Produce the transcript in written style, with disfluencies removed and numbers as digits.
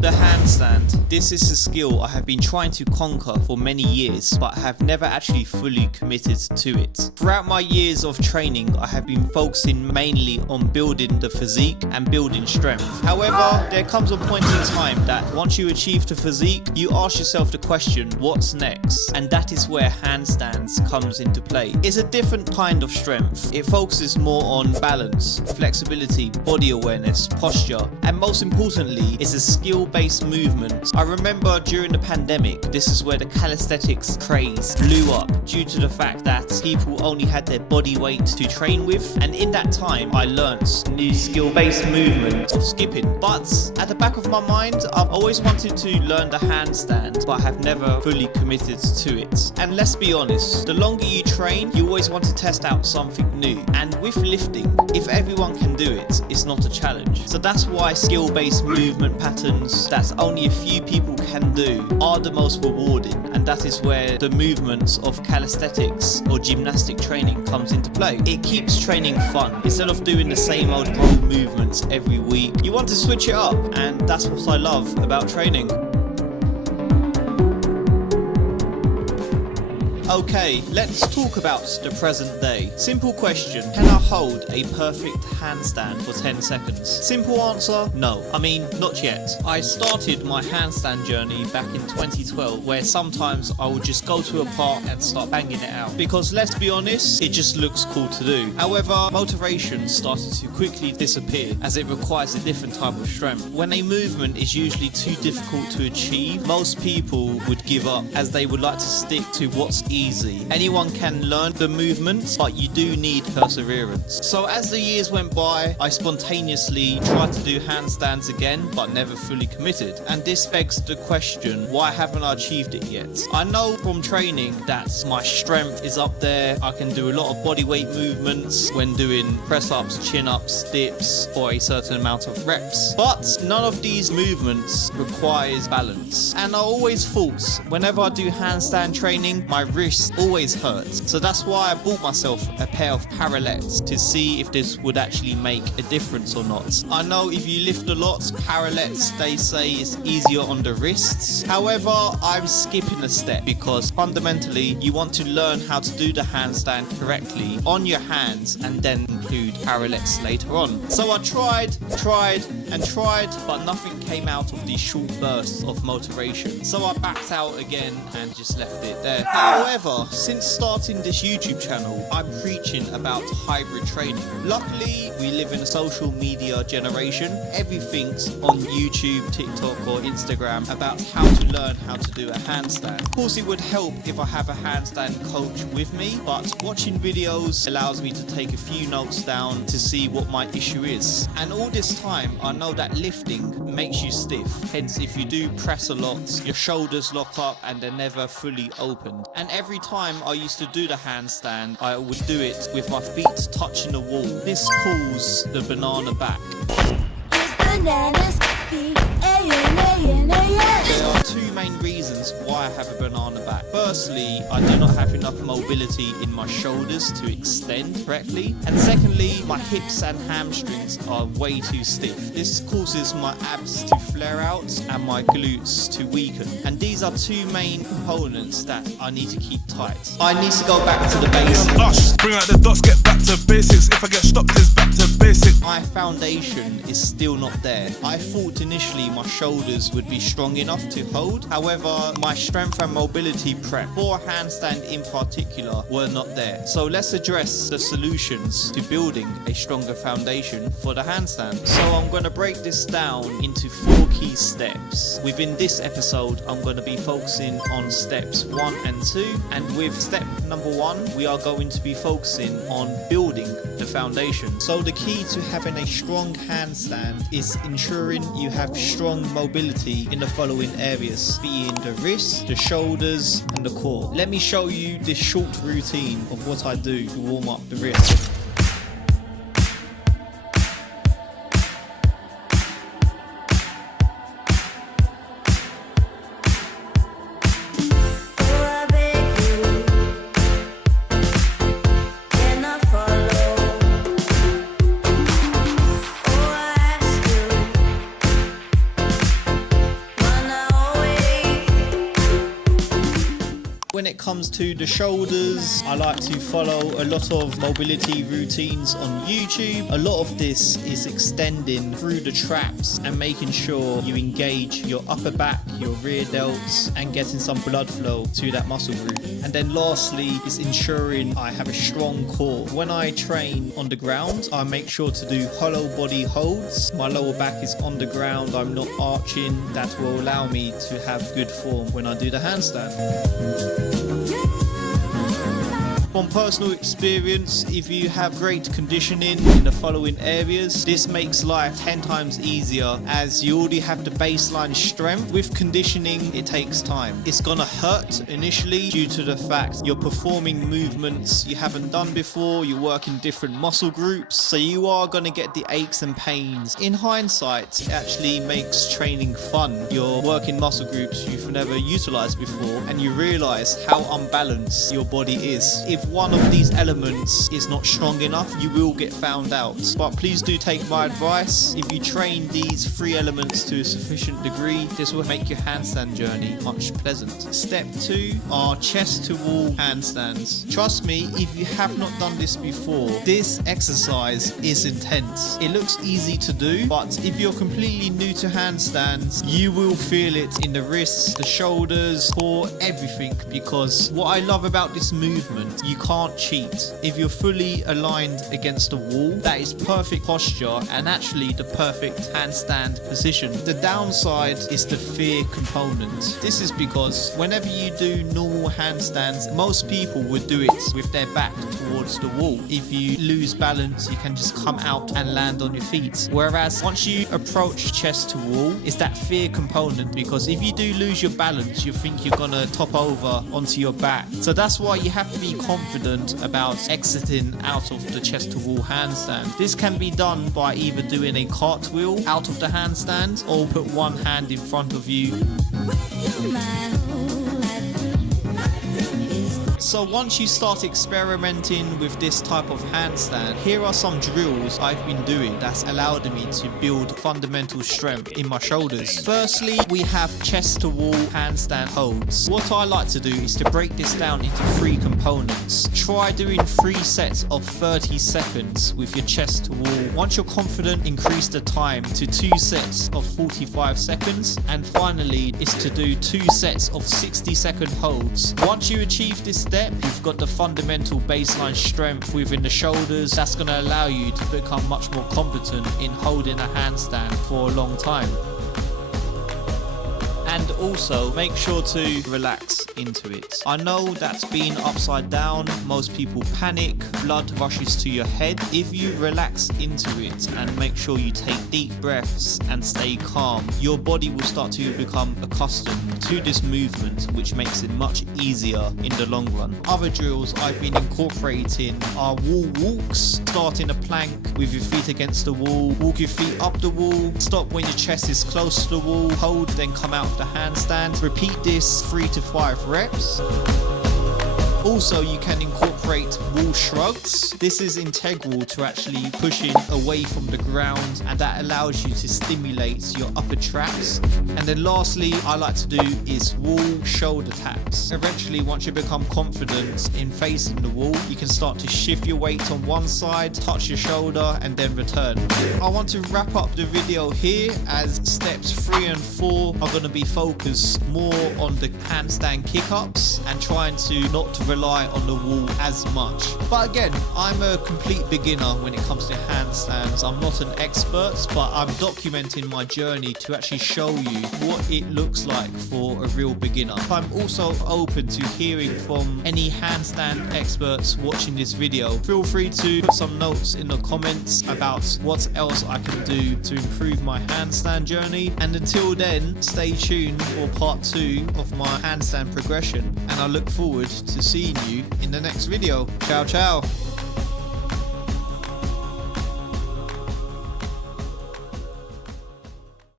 The handstand. This is a skill I have been trying to conquer for many years, but have never actually fully committed to it. Throughout my years of training, I have been focusing mainly on building the physique and building strength. However, there comes a point in time that once you achieve the physique, you ask yourself the question, what's next? And that is where handstands comes into play. It's a different kind of strength. It focuses more on balance, flexibility, body awareness, posture, and most importantly, it's a skill-based movement. I remember during the pandemic, this is where the calisthenics craze blew up due to the fact that people only had their body weight to train with, and in that time I learnt new skill-based movement of skipping. But at the back of my mind, I've always wanted to learn the handstand, but have never fully committed to it. And let's be honest, the longer you train, you always want to test out something new. And with lifting, if everyone can do it, it's not a challenge. So that's why skill-based movement patterns that only a few people can do are the most rewarding, and that is where the movements of calisthenics or gymnastic training comes into play. It keeps training fun. Instead of doing the same old row movements every week, you want to switch it up, and that's what I love about training. Okay, let's talk about the present day. Simple question, can I hold a perfect handstand for 10 seconds? Simple answer, no. I mean, not yet. I started my handstand journey back in 2012, where sometimes I would just go to a park and start banging it out. Because let's be honest, it just looks cool to do. However, motivation started to quickly disappear as it requires a different type of strength. When a movement is usually too difficult to achieve, most people would give up as they would like to stick to what's easy. Anyone can learn the movements, but you do need perseverance. So as the years went by, I spontaneously tried to do handstands again, but never fully committed. And this begs the question, why haven't I achieved it yet? I know from training that my strength is up there. I can do a lot of body weight movements when doing press-ups, chin-ups, dips for a certain amount of reps. But none of these movements requires balance. And I always thought, whenever I do handstand training, my wrist always hurts. So that's why I bought myself a pair of parallettes to see if this would actually make a difference or not. I know if you lift a lot, parallettes, they say it's easier on the wrists. However, I'm skipping a step because fundamentally you want to learn how to do the handstand correctly on your hands and then include parallettes later on. So I tried, but nothing came out of these short bursts of motivation. So I backed out again and just left it there. However, since starting this YouTube channel, I'm preaching about hybrid training. Luckily, we live in a social media generation. Everything's on YouTube, TikTok or Instagram about how to learn how to do a handstand. Of course, it would help if I have a handstand coach with me, but watching videos allows me to take a few notes down to see what my issue is. And all this time, I know that lifting makes you stiff. Hence, if you do press a lot, your shoulders lock up and they're never fully opened. And every time I used to do the handstand, I would do it with my feet touching the wall. This calls the banana back. There are two main reasons why I have a banana back. Firstly, I do not have enough mobility in my shoulders to extend correctly. And secondly, my hips and hamstrings are way too stiff. This causes my abs to flare out and my glutes to weaken. And these are two main components that I need to keep tight. I need to go back to the basics. Bring out the dots, get back to basics. If I get stopped, it's back to basics. My foundation is still not there. I thought initially my shoulders would be strong enough to hold. However, my strength and mobility prep for a handstand in particular were not there. So let's address the solutions to building a stronger foundation for the handstand. So I'm going to break this down into 4 key steps. Within this episode, I'm going to be focusing on steps 1 and 2. And with step number 1, we are going to be focusing on building the foundation. So the key to having a strong handstand is ensuring you have strong mobility in the following areas, being the wrist, the shoulders and the core. Let me show you this short routine of what I do to warm up the wrist. When it comes to the shoulders, I like to follow a lot of mobility routines on YouTube. A lot of this is extending through the traps and making sure you engage your upper back, your rear delts, and getting some blood flow to that muscle group. And then lastly is ensuring I have a strong core. When I train on the ground, I make sure to do hollow body holds. My lower back is on the ground, I'm not arching. That will allow me to have good form when I do the handstand. From personal experience, if you have great conditioning in the following areas, this makes life 10 times easier as you already have the baseline strength. With conditioning, it takes time. It's gonna hurt initially due to the fact you're performing movements you haven't done before, you're working different muscle groups, so you are gonna get the aches and pains. In hindsight, it actually makes training fun. You're working muscle groups you've never utilized before and you realize how unbalanced your body is. If one of these elements is not strong enough, you will get found out. But please do take my advice. If you train these 3 elements to a sufficient degree, this will make your handstand journey much pleasant. Step 2 are chest to wall handstands. Trust me, if you have not done this before, this exercise is intense. It looks easy to do, but if you're completely new to handstands, you will feel it in the wrists, the shoulders, core, everything, because what I love about this movement, you can't cheat. If you're fully aligned against the wall, that is perfect posture and actually the perfect handstand position. The downside is the fear component. This is because whenever you do normal handstands, most people would do it with their back towards the wall. If you lose balance, you can just come out and land on your feet. Whereas once you approach chest to wall, it's that fear component, because if you do lose your balance, you think you're gonna top over onto your back. So that's why you have to be confident about exiting out of the chest to wall handstand. This can be done by either doing a cartwheel out of the handstand or put one hand in front of you. So once you start experimenting with this type of handstand, here are some drills I've been doing that's allowed me to build fundamental strength in my shoulders. Firstly, we have chest to wall handstand holds. What I like to do is to break this down into 3 components. Try doing 3 sets of 30 seconds with your chest to wall. Once you're confident, increase the time to 2 sets of 45 seconds. And finally is to do 2 sets of 60-second holds. Once you achieve this step, you've got the fundamental baseline strength within the shoulders. That's going to allow you to become much more competent in holding a handstand for a long time. And also make sure to relax into it. I know that's being upside down, most people panic, blood rushes to your head. If you relax into it and make sure you take deep breaths and stay calm, your body will start to become accustomed to this movement, which makes it much easier in the long run. Other drills I've been incorporating are wall walks. Start in a plank with your feet against the wall, walk your feet up the wall, stop when your chest is close to the wall, hold, then come out of the handstand. Repeat this 3 to 5 reps. Also, you can incorporate wall shrugs. This is integral to actually pushing away from the ground, and that allows you to stimulate your upper traps. And then lastly, I like to do is wall shoulder taps. Eventually, once you become confident in facing the wall, you can start to shift your weight on one side, touch your shoulder, and then return. I want to wrap up the video here, as steps 3 and 4 are going to be focused more on the handstand kick-ups and trying to not rely on the wall as much. But again, I'm a complete beginner when it comes to handstands. I'm not an expert, but I'm documenting my journey to actually show you what it looks like for a real beginner. I'm also open to hearing from any handstand experts watching this video. Feel free to put some notes in the comments about what else I can do to improve my handstand journey. And until then, stay tuned for part 2 of my handstand progression, and I look forward to seeing you in the next video. Ciao, ciao.